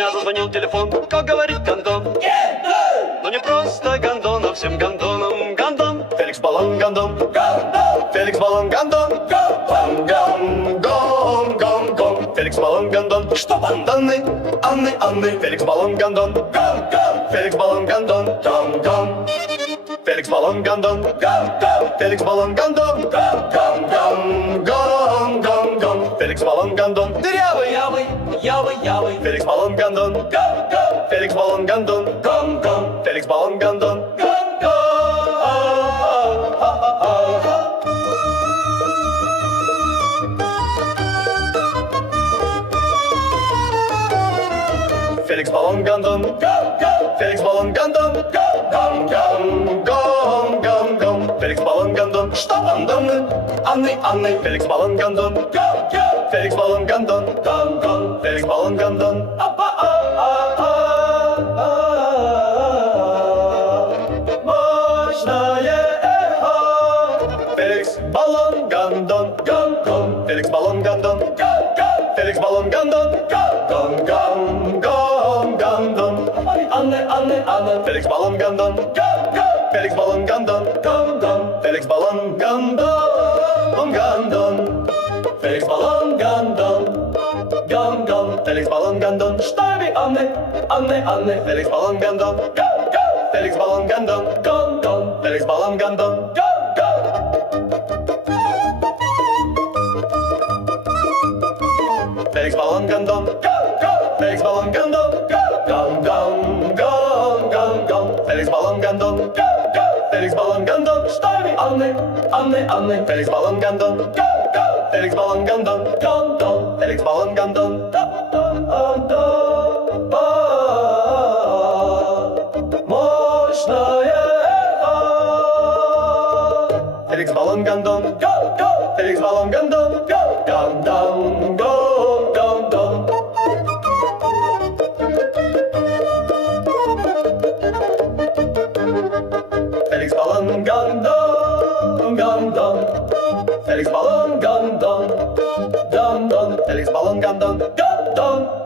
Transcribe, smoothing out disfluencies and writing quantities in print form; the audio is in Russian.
меня зазвонил телефон. Как говорит Гондон? Но не просто Гондон, а всем гондоном Гондон. Феликс Баллон Гондон. Феликс Баллон Гондон. Гон. Феликс Баллон Гондон. Что банданы? Анны. Феликс Баллон Гондон. Феликс Баллон Гондон. Гон. Феликс Баллон Гондон. Феликс Баллон Гондон. Гон. Феликс Баллон Гондон. Дырявый. Явый. Феликс Баллон Гондон. Феликс Баллон Гондон. Гон. Феликс Баллон Гондон. Феликс Баллон Гондон. Феликс Баллон Гондон. Гон. Феликс Баллон Гондон. Что банданы? Анны. Феликс Баллон Гондон. Феликс Баллон Гондон. Феликс Баллон Гондон. Мощное эхо. Феликс Баллон Гондон. Феликс Баллон Гондон. Феликс Баллон Гондон. Анны. Феликс Баллон Гондон. Феликс Баллон Гондон. Феликс Баллон Гондон. Феликс Баллон Гондон. Феликс Баллон Гондон. Штаби Анны. Феликс Баллон Гондон. Феликс Баллон Гондон. Феликс Баллон Гондон. Феликс Баллон Гондон. Феликс Баллон Гондон. Феликс Баллон Гондон. Феликс Баллон Гондон. Штаби Анны. Феликс Баллон Гондон. Феликс Баллон Гондон. Феликс Баллон Гондон. Мощное эхо. Феликс Баллон Гондон. Феликс Баллон Гондон. Феликс Баллон Гондон. Феликс Баллон Гондон. Феликс Баллон Гондон.